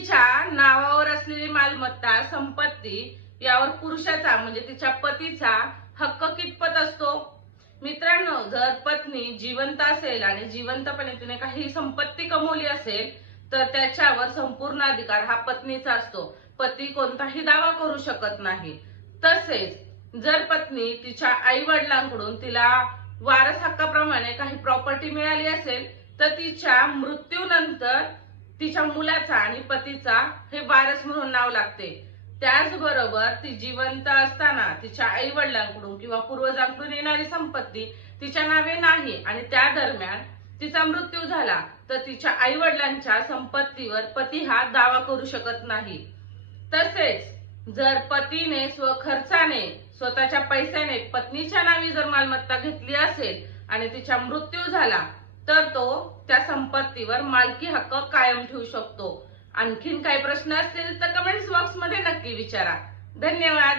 पत्नीच्या नावावर असलेली मालमत्ता संपत्ती यावर पुरुषाचा म्हणजे तिच्या पतीचा हक्क कितपत असतो? मित्रांनो, जर पत्नी जिवंत असेल आणि जिवंतपणे तिने काही संपत्ती कमवली असेल तर त्याच्यावर संपूर्ण अधिकार हा पत्नीचा असतो. पती कोणताही दावा करू शकत नाही. तसेच जर पत्नी तिच्या आई वडिलांकडून तिला वारस हक्काप्रमाणे काही प्रॉपर्टी मिळाली असेल तर तिच्या मृत्यूनंतर तिच्या मुलाचा आणि पतीचा हे वारस म्हणून नाव लागते. त्याचबरोबर ती जिवंत असताना तिच्या आई वडिलांकडून किंवा पूर्वजांकडून येणारी संपत्ती तिच्या नावे नाही आणि त्या दरम्यान तिचा मृत्यू झाला तर तिच्या आई वडिलांच्या संपत्तीवर पती हा दावा करू शकत नाही. तसेच जर पतीने स्वखर्चाने स्वतःच्या पैशाने पत्नीच्या नावी जर मालमत्ता घेतली असेल आणि तिचा मृत्यू झाला तर तो त्या संपत्तीवर मालकी हक्क कायम ठेवू शकतो. आणखीन काही प्रश्न असतील तर कमेंट्स बॉक्स मध्ये नक्की विचारा. धन्यवाद.